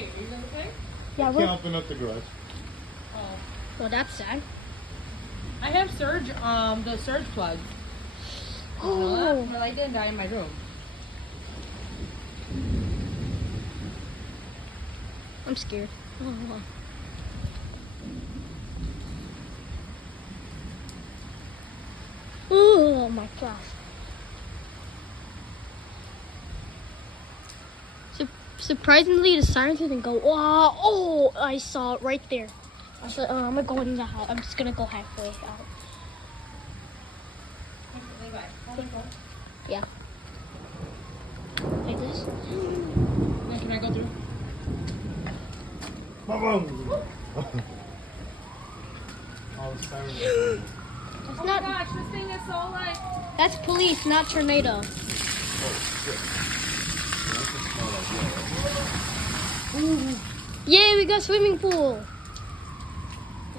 Hey, are you okay? Yeah, Can't open up the garage. Oh. well, that's sad. I have surge, the surge plugs. Did you know that? My light didn't die in my room. I'm scared. Oh my gosh. Surprisingly, the sirens didn't go. Oh, I saw it right there. I said, I'm gonna go in the house. I'm just gonna go halfway out. Yeah. Like this. Now, can I go through? Boom! All the sirens are going. That's Oh not. my gosh, this thing is so like... That's police, not tornado. Oh, shit. That's a smart idea, right? Yay, we got swimming pool.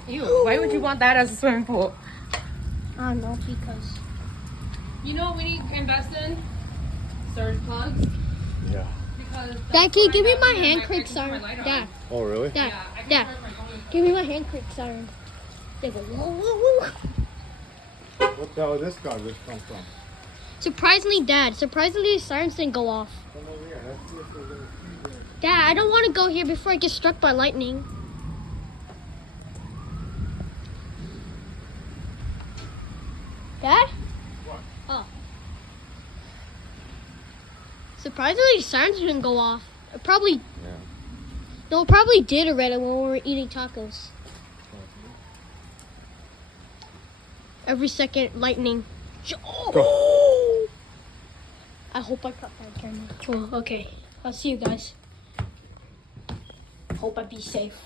Ew, why would you want that as a swimming pool? I don't know, because. You know what we need to invest in? Surge plugs. Yeah. Because Dad, can you give me my I hand can crank turn siren? my light on. Dad, Oh, really? Dad, Yeah, I can Dad, charge my phone. give me my hand crank siren. They go, whoa, whoa, whoa. What the hell did this garbage come from? Surprisingly, Dad, the sirens didn't go off. Come over here. Let's see if there's any trees there. Dad, I don't want to go here before I get struck by lightning. Dad? What? Oh. Surprisingly, the sirens didn't go off. It probably, Yeah. no, it probably did already when we were eating tacos. Every second, lightning. Oh! I hope I caught that camera. Oh, okay. I'll see you guys. Hope I be safe.